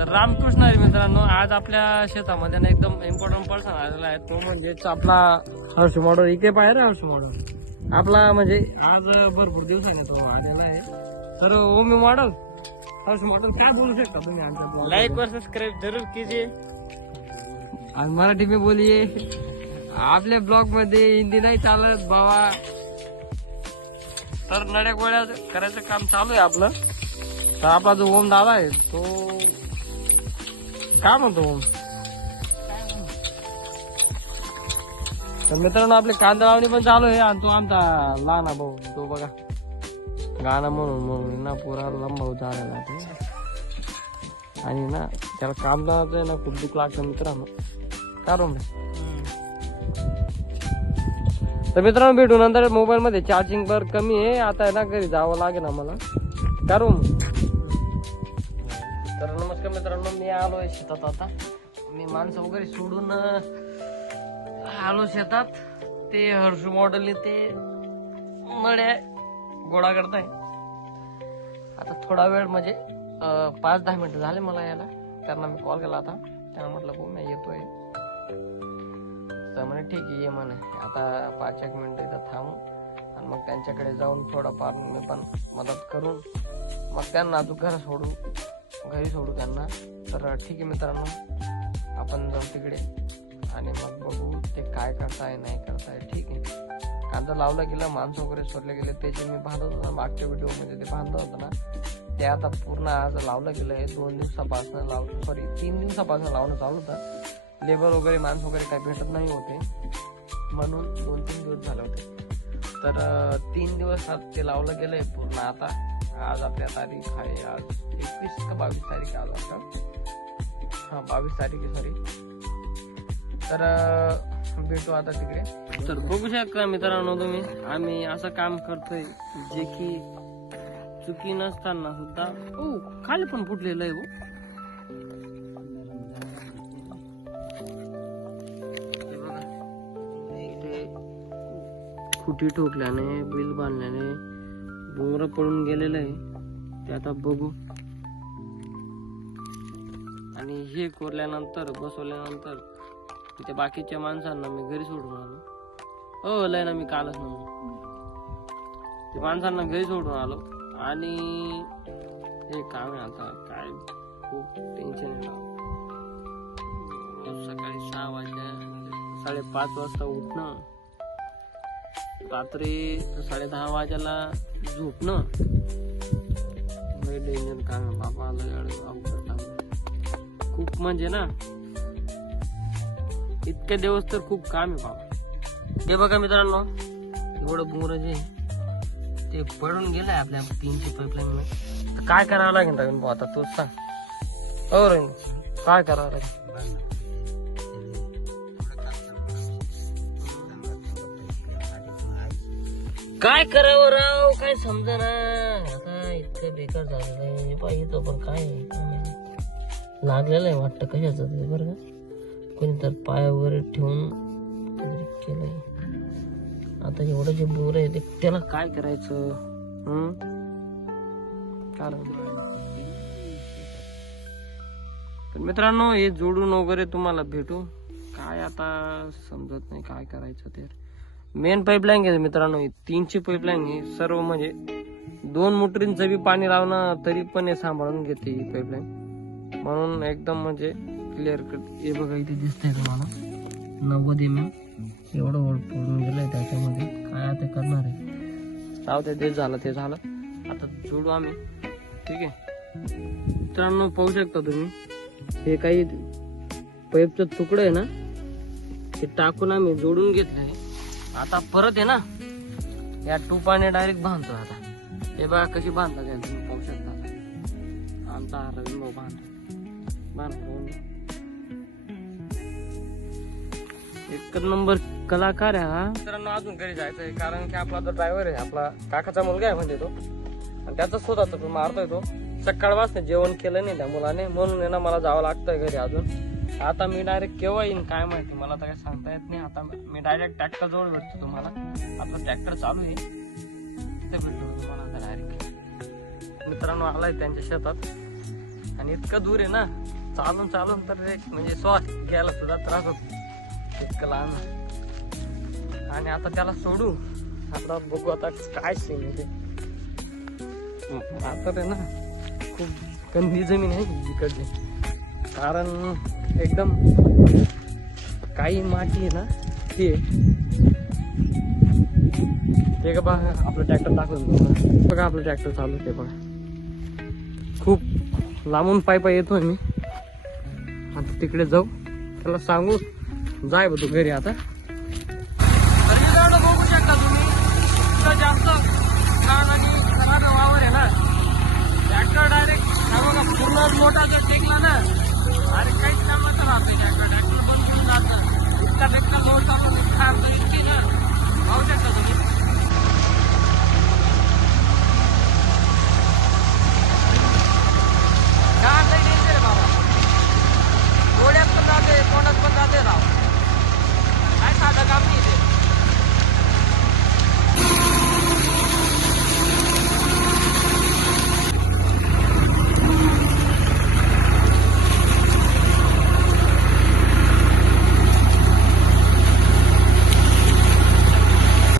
तर रामकृष्ण हरी मित्रांनो, आज आपल्या शेतामध्ये ना एकदम इम्पॉर्टंट पर्सन आलेला आहे. तो म्हणजेच आपला हर्ष मॉडल. इथे पाहिजे हर्ष मॉडल आपला, म्हणजे आज भरपूर दिवसाने तो आलेला आहे. तर ओमी मॉडल, हर्ष मॉडल, काय बोलू शकता तुम्ही आमच्या? लाइक और सब्सक्राइब जरूर कीजिए. आज मराठी में बोलिए. आपल्या ब्लॉग मध्ये हिंदी नाही चालत बाबा. तर नड्या गोळ्या करायचं काम चालू आहे आपलं. तर आपला जो ओम दादा आहे तो काय म्हणतो ओम? तर मित्रांनो आपली कांदा लावणी पण चालू आहे. आणि तो आमचा लहान भाऊ तो बघा गाणं म्हणून ना पुरा लंबाऊ झालेला ते. आणि ना त्याला काम लावायचं ना खूप दुःख लागतं मित्रांनो. कारण तर मित्रांनो भेटू नंतर. मोबाईल मध्ये चार्जिंग बर कमी आहे आता आहे ना, घरी जावं लागेल आम्हाला. कारण तर नमस्कार मित्रांनो, मी आलोय शेतात. आता मी माणसं वगैरे सोडून आलो शेतात. ते हर्ष मॉडेल ते नड्या गोळा करताय. आता थोडा वेळ म्हणजे 5-10 मिनिटं झाले मला यायला. त्यांना मी कॉल केला आता. त्यांना म्हटलं हो मी येतोय. तर म्हणे ठीक आहे ये म्हणे. आता 5-1 मिनिटं इथं थांबू आणि मग त्यांच्याकडे जाऊन थोडंफार मी पण मदत करून मग त्यांना अजून घरी सोडू त्यांना. तर ठीक आहे मित्रांनो, आपण जाऊ तिकडे आणि मग बघू ते काय करताय नाही करताय. ठीक आहे. कांदा लावला गेला, माणसं वगैरे सोडले गेले. त्याचे मी बांधत होतो मागच्या व्हिडिओ मध्ये ते बांधलं होतं ना, ते आता पूर्ण आज लावलं गेलंय. 2 दिवसापासून 3 दिवसापासून लावणं चालू होतं. लेबर वगैरे माणसं वगैरे काही भेटत नाही होते म्हणून 2-3 दिवस झाले होते. तर 3 दिवसात ते लावलं गेलंय पूर्ण. आता आज आपल्या तारीख आहे आज 21 का 22 तारीख आज आपला. 22 तारीख आहे सॉरी. तर भेटू आता तिकडे. तर बघू शकता मित्रांनो तुम्ही, आम्ही असं काम करतोय जे की चुकी नसताना सुद्धा. खाली पण फुटलेलं आहे. खुटी ठोकल्याने, बिल बांधल्याने बोंगर पडून गेलेलं आहे. ते आता बघू. आणि हे कोरल्यानंतर बसवल्यानंतर तिथे बाकीच्या माणसांना मी घरी सोडून आलो. लय ना मी कालच म्हणून ते माणसांना घरी सोडून आलो. आणि हे काम आहे आता काय खूप टेन्शन आहे. सकाळी 6 वाजता 5:30 वाजता उठणं, रात्री 10:30 वाजायला झोपणं. डेंजर काम आहे बाबा. खूप म्हणजे ना इतके दिवस तर खूप काम आहे बाबा. हे बघा मित्रांनो, एवढं बोर जे ते पडून गेलंय आपल्या 3ची पाईपलाईन. तर काय करावं लागेल रवीन भाऊ आता तूच सांग. हो रवीन, काय करावं लागेल? काय करावं राव, काय समजा ना. आता इतकं बेकार झालेलं आहे पाहिजे. पण काय लागलेलं आहे वाटतं कशाचं ते बरं का. कोणी तर पाय वगैरे ठेवून केलंय. आता एवढं जे बोर आहे ते त्याला काय करायचं? कारण तर मित्रांनो हे जोडून वगैरे तुम्हाला भेटू. काय आता समजत नाही काय करायचं. ते मेन पाईपलाईन आहे मित्रांनो, 3ची पाईपलाईन आहे. सर्व म्हणजे 2 मोटरींचं बी पाणी लावणं तरी पण हे सांभाळून घेते ही पाईपलाईन. म्हणून एकदम म्हणजे क्लिअर कट. हे बघा इथे दिसतंय तुम्हाला 90 mm एवढं ओढ पडून गेलंय त्याच्यामध्ये. काय आता करणार आहे. जाऊ ते झालं ते झालं. आता जोडू आम्ही. ठीक आहे मित्रांनो, पाहू शकता तुम्ही हे काही पाईपचं तुकडं आहे ना, ते टाकून आम्ही जोडून घेतलंय. आता परत आहे ना या टूपाने डायरेक्ट बांधतो. आता हे बघा कशी बांधतात तुम्ही पाहू शकता. आमचा रवीन भाऊ बांधतो. एक नंबर कलाकार आहे हा. मित्रांनो अजून घरी जायचंय कारण की आपला जो ड्रायव्हर आहे आपला काकाचा मुलगा आहे म्हणजे तो, आणि त्याचा स्वतःच तो मारतोय. तो सकाळपासून जेवण केलं नाही त्या मुलाने, म्हणून आहे ना मला जावं लागतंय घरी अजून. आता मी डायरेक्ट केव्हा येईन काय माहिती, मला तर काही सांगता येत नाही. आता मी डायरेक्ट ट्रॅक्टर जवळ भेटतो तुम्हाला. आपलं ट्रॅक्टर चालू आहे ते भेटतो तुम्हाला डायरेक्ट. मित्रांनो आलाय त्यांच्या शेतात. आणि इतकं दूर आहे ना, चालून चालून तर एक म्हणजे श्वास घ्यायला सुद्धा त्रास होतो, इतकं लांब आहे. आणि आता त्याला सोडू, आता बघू आता काय सीन आहे ते. आता रे ना खूप गंदी जमीन आहे इकडची, कारण एकदम काही माती आहे ना ती ते का बघा. आपलं ट्रॅक्टर टाकलं बघा, आपलं ट्रॅक्टर चालू ते बघा. खूप लांबून पाय येतोय मी. आता तिकडे जाऊ, त्याला सांगू जाय बघ तू घरी. आता बघू शकता तुम्ही, जास्त वावर आहे ना, ट्रॅक्टर डायरेक्ट बघा पूर्ण मोठा जर टेकला ना, अरे काहीच कामाचं राहते ट्रॅक्टर बंद जातं. इतका बेटका लोड चालू ना, पाहू शकता तुम्ही. काय नाही डेंजर आहे बाबा, डोळ्यात पण जाते, तोंडात पण जाते राव. काय साधं काम नाही.